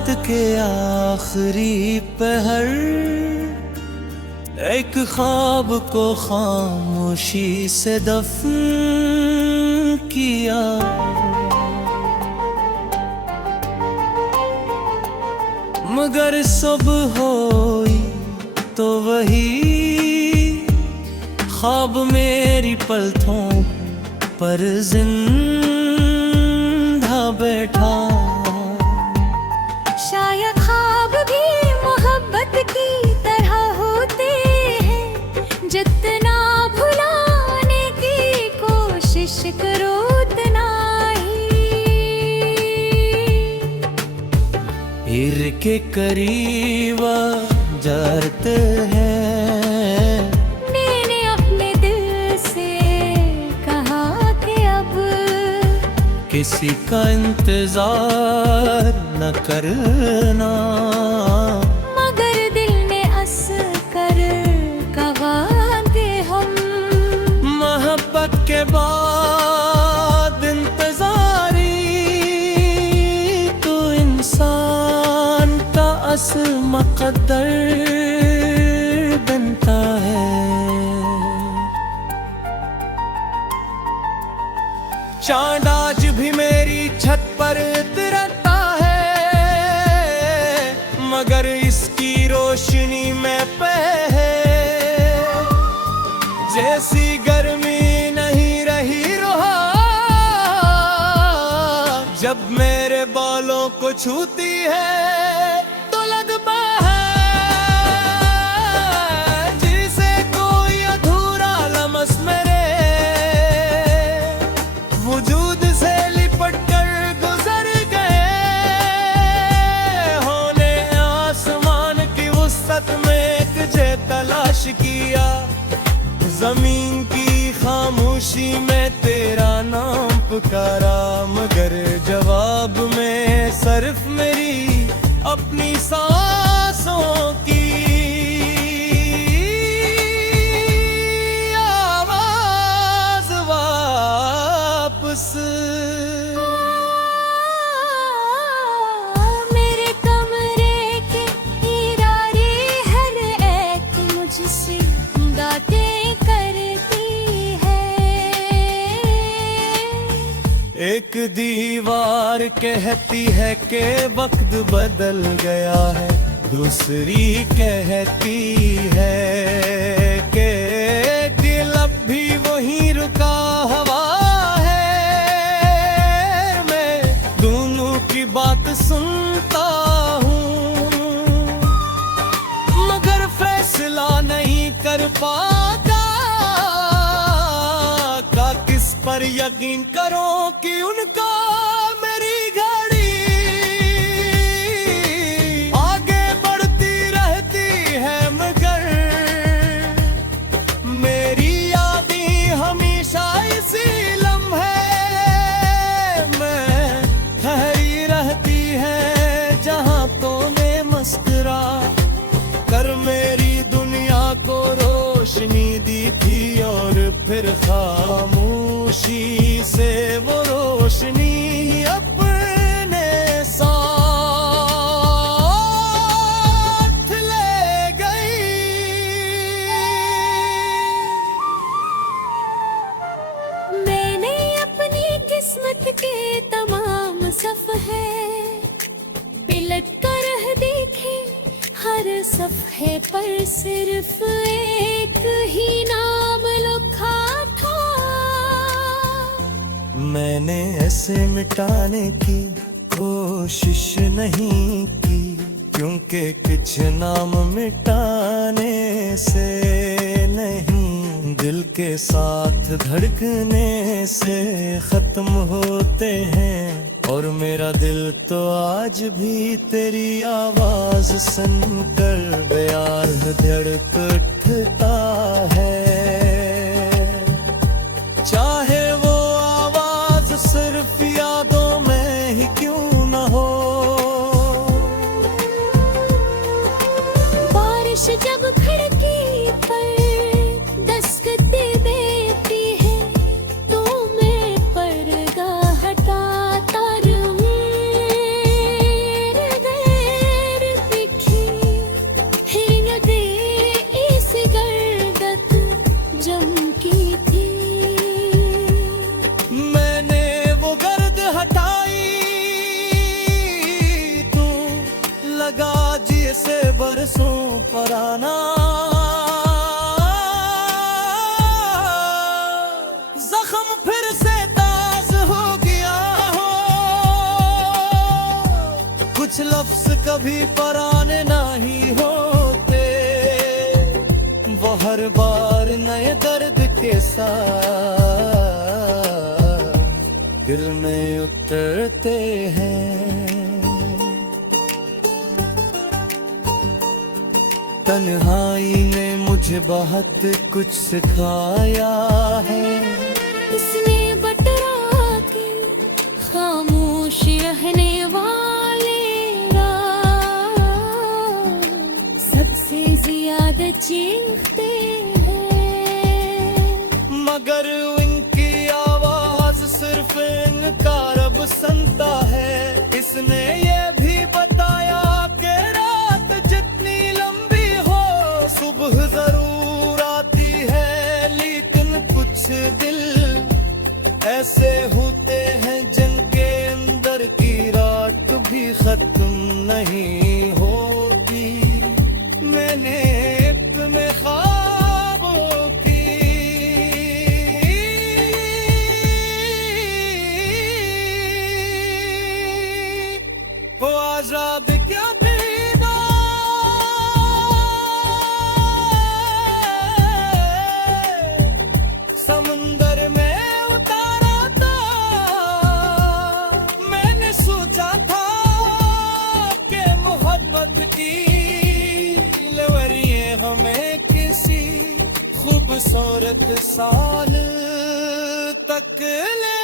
रात के आखिरी पहर एक ख्वाब को खामोशी से दफन किया। मगर सुबह होई तो वही ख्वाब मेरी पलकों पर जिंदा बैठा। शायद ख्वाब भी मोहब्बत की तरह होते हैं, जितना भुलाने की कोशिश करो उतना ही हीर के करीब आ जाते हैं। मैंने अपने दिल से कहा कि अब किसी का इंतजार न करना, मगर दिल ने हंस कर कहा कि हम मोहब्बत के बाद इंतजारी तो इंसान का असल मुकद्दर बनता है। चांद आज भी मेरी छत पर उतरता है, मगर इसकी रोशनी में पे है। जैसी गर्मी नहीं रही रोहा जब मेरे बालों को छूती है, तो लगता है जिसे कोई अधूरा लम्स मेरे वजूद से लिपट कर गुजर गए। होने आसमान की वसत में तुझे तलाश किया, जमीन की खामोशी में तेरा नाम पुकारा, मगर जवाब में सिर्फ मेरी अपनी सांसों की आवाज वापस। मेरे कमरे के इरादे हर एक मुझसे बातें करती है। एक दीवार कहती है कि वक्त बदल गया है, दूसरी कहती है कि दिल अब भी वही रुका हवा है। मैं दोनों की बात सुनता हूँ, मगर फैसला नहीं कर पाता का किस पर यकीन करो कि उनका मेरी घड़ी आगे बढ़ती रहती है, मगर मेरी यादें हमेशा इसी लम्हे में ठहरी रहती है, जहां तूने मुस्कुरा कर मेरी दुनिया को रोशनी दी थी, और फिर खामोशी से वो रोशनी अपने साथ ले गई। मैंने अपनी किस्मत के तमाम सफ़े पिलट कर देखे, हर सफ़े पर सिर्फ एक ही नाम लिखा था। मैंने ऐसे मिटाने की कोशिश नहीं की, क्योंकि कुछ नाम मिटाने से नहीं, दिल के साथ धड़कने से खत्म होते हैं। और मेरा दिल तो आज भी तेरी आवाज सुनकर बेयार धड़क उठता है। चाहे वो आवाज सिर्फ यादों में ही क्यों न हो, बारिश जब खिड़की पर दस्तक देती है, तो मैं पर्दा हटाता रहूं। कभी पराने नहीं होते, वो हर बार नए दर्द के साथ दिल में उतरते हैं। तन्हाई ने मुझे बहुत कुछ सिखाया है, उसने बतरा के खामोश रहने वाले रात सबसे ज्यादा चीखते हैं। मगर इनकी आवाज सिर्फ इनका रब सुनता है। इसने ये भी बताया कि रात जितनी लंबी हो सुबह जरूर आती है, लेकिन कुछ दिल ऐसे होते हैं जिनके अंदर की रात भी खत्म नहीं होती। मैंने अपने ख्वाबों की वो आजाद क्या खरीदा, समुंदर में उतारा था। मैंने सोचा था कि मोहब्बत की लवरिये हमें किसी खूबसूरत साल तक ले